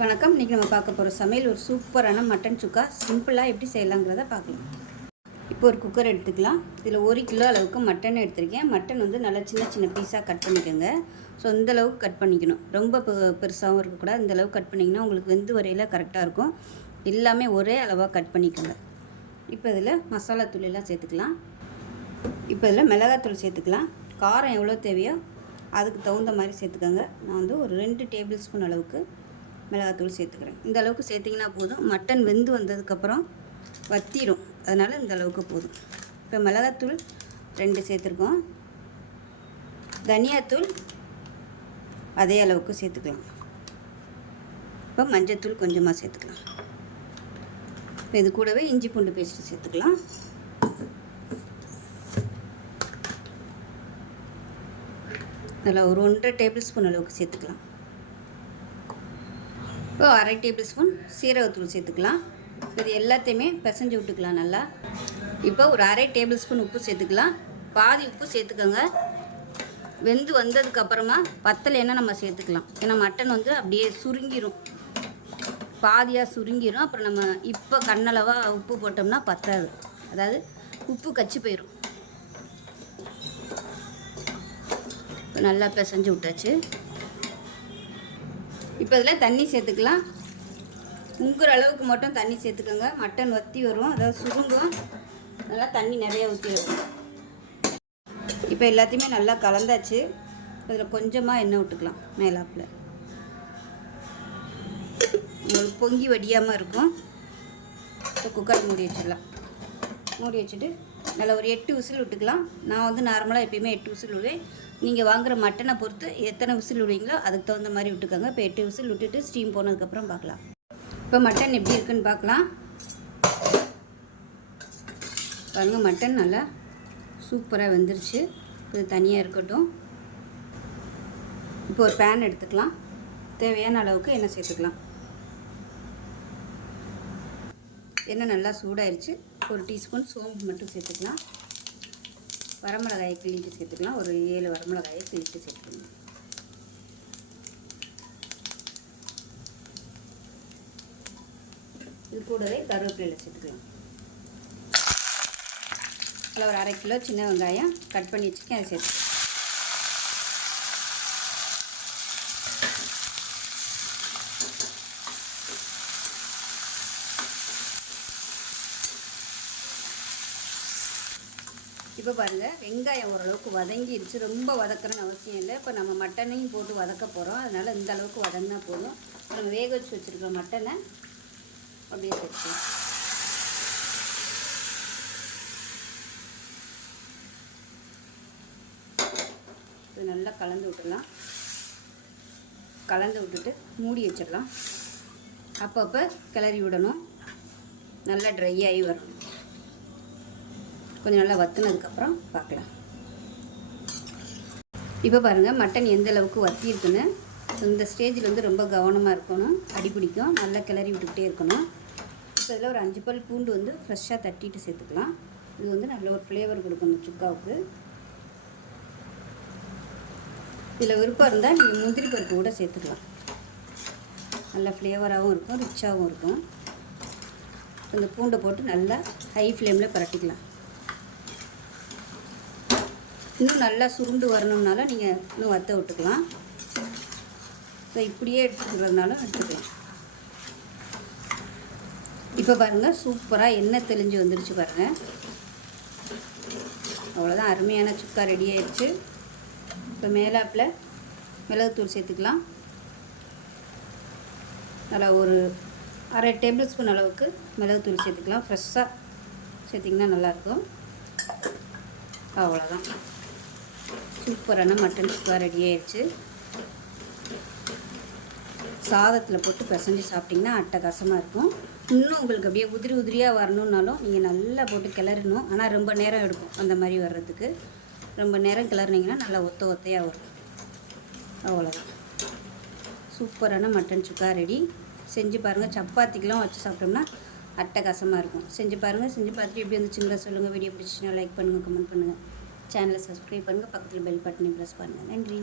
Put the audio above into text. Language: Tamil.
வணக்கம். இன்றைக்கி நம்ம பார்க்க போகிற சமையல் ஒரு சூப்பரான மட்டன் சுக்கா சிம்பிளாக எப்படி செய்யலாங்கிறத பார்க்கலாம். இப்போ ஒரு குக்கர் எடுத்துக்கலாம். இதில் 1 கிலோ அளவுக்கு மட்டன் எடுத்திருக்கேன். மட்டன் வந்து நல்லா சின்ன சின்ன பீஸாக கட் பண்ணிக்கோங்க. ஸோ இந்தளவுக்கு கட் பண்ணிக்கணும். ரொம்ப பெருசாகவும் இருக்கக்கூடாது. இந்தளவுக்கு கட் பண்ணிங்கன்னா உங்களுக்கு வெந்து வரையில் கரெக்டாக இருக்கும். எல்லாமே ஒரே அளவாக கட் பண்ணிக்கோங்க. இப்போ இதில் மசாலா தூள் எல்லாம் சேர்த்துக்கலாம். இப்போ இதில் மிளகாத்தூள் சேர்த்துக்கலாம். காரம் எவ்வளோ தேவையோ அதுக்கு தகுந்த மாதிரி சேர்த்துக்கோங்க. நான் வந்து ஒரு 2 டேபிள் ஸ்பூன் அளவுக்கு மிளகாத்தூள் சேர்த்துக்கிறேன். இந்த அளவுக்கு சேர்த்திங்கன்னா போதும். மட்டன் வெந்து வந்ததுக்கப்புறம் வத்திரும், அதனால் இந்த அளவுக்கு போதும். இப்போ மிளகாத்தூள் 2 சேர்த்துருக்கோம். தனியாத்தூள் அதே அளவுக்கு சேர்த்துக்கலாம். இப்போ மஞ்சத்தூள் கொஞ்சமாக சேர்த்துக்கலாம். இப்போ இது கூடவே இஞ்சி பூண்டு பேஸ்ட்டு சேர்த்துக்கலாம். அதில் ஒரு 1.5 டேபிள் ஸ்பூன் அளவுக்கு சேர்த்துக்கலாம். இப்போ 1/2 டேபிள் ஸ்பூன் சீரகத்தூள் சேர்த்துக்கலாம். இது எல்லாத்தையுமே பிசைஞ்சு விட்டுக்கலாம் நல்லா. இப்போ ஒரு 1/2 டேபிள் ஸ்பூன் உப்பு சேர்த்துக்கலாம். பாதி உப்பு சேர்த்துக்கோங்க. வெந்து வந்ததுக்கப்புறமா பத்தலைன்னா நம்ம சேர்த்துக்கலாம். ஏன்னா மட்டன் வந்து அப்படியே சுருங்கிடும், பாதியாக சுருங்கிடும். அப்புறம் நம்ம இப்போ கண்ணளவாக உப்பு போட்டோம்னா பத்தாது, அதாவது உப்பு கச்சி போயிடும். இப்போ நல்லா பிசைஞ்சு விட்டாச்சு. இப்போ இதில் தண்ணி சேர்த்துக்கலாம். முங்குற அளவுக்கு மட்டும் தண்ணி சேர்த்துக்கோங்க. மட்டன் வற்றி வரும், அதாவது சுருங்கும், நல்லா தண்ணி நிறைய ஊற்றி வரும். இப்போ எல்லாத்தையுமே நல்லா கலந்தாச்சு. இதில் கொஞ்சமாக எண்ணெய் விட்டுக்கலாம் மேலாப்பில். உங்களுக்கு பொங்கி வடியாமல் இருக்கும். இப்போ குக்கர் மூடி வச்சிடலாம். மூடி வச்சுட்டு நல்லா ஒரு 8 விசில் விட்டுக்கலாம். நான் வந்து நார்மலாக எப்பயுமே 8 விசில் விடுவேன். நீங்கள் வாங்குகிற மட்டனை பொறுத்து எத்தனை விசில் விடுவீங்களோ அதுக்கு தகுந்த மாதிரி விட்டுக்கோங்க. இப்போ 8 விசில் விட்டுட்டு ஸ்டீம் போனதுக்கப்புறம் பார்க்கலாம். இப்போ மட்டன் எப்படி இருக்குன்னு பார்க்கலாம். பாருங்கள், மட்டன் நல்லா சூப்பராக வெந்துருச்சு. இது தனியாக இருக்கட்டும். இப்போ ஒரு பேன் எடுத்துக்கலாம். தேவையான அளவுக்கு எண்ணெய் சேர்த்துக்கலாம். எண்ணெய் நல்லா சூடாயிருச்சு. ஒரு டீஸ்பூன் சோம்பு மட்டும் சேர்த்துக்கலாம். வரமிளகாயை கிள்ளிட்டு சேர்த்துக்கலாம். ஒரு 7 வரமிளகாயை கிள்ளிட்டு சேர்த்துக்கலாம். இது கூடவே கருவேப்பிலையில் சேர்த்துக்கலாம். அதில் ஒரு 1/2 கிலோ சின்ன வெங்காயம் கட் பண்ணி வச்சுக்கேன், அதை சேர்த்துக்கலாம். இப்போ பாருங்கள், வெங்காயம் ஓரளவுக்கு வதங்கிடுச்சு. ரொம்ப வதக்கணும்னு அவசியம் இல்லை. இப்போ நம்ம மட்டனையும் போட்டு வதக்க போகிறோம், அதனால் இந்த அளவுக்கு வதங்கினா போதும். நம்ம வேக வச்சு வச்சுருக்கிற மட்டனை அப்படியே சேர்த்துக்கலாம். இது நல்லா கலந்து விட்டுடலாம். கலந்து விட்டுட்டு மூடி வச்சிடலாம். அப்பப்போ கிளறி விடணும். நல்லா ட்ரை ஆகி வரணும். கொஞ்சம் நல்லா வற்றினதுக்கப்புறம் பார்க்கலாம். இப்போ பாருங்கள், மட்டன் எந்த அளவுக்கு வற்றி இருக்குன்னு. இந்த ஸ்டேஜில் வந்து ரொம்ப கவனமாக இருக்கணும், அடிப்பிடிக்கும். நல்லா கிளறி விட்டுக்கிட்டே இருக்கணும். இப்போ இதில் ஒரு 5 பல் பூண்டு வந்து ஃப்ரெஷ்ஷாக தட்டிட்டு சேர்த்துக்கலாம். இது வந்து நல்ல ஒரு ஃப்ளேவர் கொடுக்கும் இந்த சுக்காவுக்கு. இதில் விருப்பம் இருந்தால் நீங்கள் முந்திரி பருப்பு கூட சேர்த்துக்கலாம். நல்ல ஃப்ளேவராகவும் இருக்கும், ரிச்சாகவும் இருக்கும். இந்த பூண்டை போட்டு நல்லா ஹை ஃப்ளேமில் பரட்டிக்கலாம். இன்னும் நல்லா சுருண்டு வரணும்னாலும் நீங்கள் இன்னும் வற்ற விட்டுக்கலாம். ஸோ இப்படியே எடுத்துக்கிறதுனாலும் எடுத்துக்கலாம். இப்போ பாருங்கள், சூப்பராக எண்ணெய் தெளிஞ்சு வந்துருச்சு பாருங்கள். அவ்வளோதான், அருமையான சுக்கா ரெடி ஆயிடுச்சு. இப்போ மேலாப்பில் மிளகுத்தூள் சேர்த்துக்கலாம். அதில் ஒரு 1/2 டேபிள் ஸ்பூன் அளவுக்கு மிளகுத்தூள் சேர்த்துக்கலாம். ஃப்ரெஷ்ஷாக சேர்த்திங்கன்னா நல்லாயிருக்கும். அவ்வளோதான், சூப்பரான மட்டன் சுக்கா ரெடி ஆயிடுச்சு. சாதத்தில் போட்டு பிசைஞ்சு சாப்பிட்டிங்கன்னா அட்டகாசமாக இருக்கும். இன்னும் உங்களுக்கு அப்படியே உதிரி உதிரியாக வரணுன்னாலும் நீங்கள் நல்லா போட்டு கிளறணும். ஆனால் ரொம்ப நேரம் எடுக்கும் அந்த மாதிரி வர்றதுக்கு. ரொம்ப நேரம் கிளறினீங்கன்னா நல்லா ஒத்தையாக வரும். அவ்வளோதான், சூப்பரான மட்டன் சுக்கா ரெடி. செஞ்சு பாருங்கள். சப்பாத்திக்கெலாம் வச்சு சாப்பிட்டோம்னா அட்டகாசமாக இருக்கும். செஞ்சு பாருங்கள். செஞ்சு பார்த்துட்டு எப்படி வந்துச்சுங்களா சொல்லுங்கள். வீடியோ பிடிச்சிச்சுன்னா லைக் பண்ணுங்கள், கமெண்ட் பண்ணுங்கள். சேனலை சப்ஸ்கிரைப் பண்ணுங்கள். பக்கத்தில் பெல் பட்டனை ப்ரெஸ் பண்ணுங்கள். நன்றி.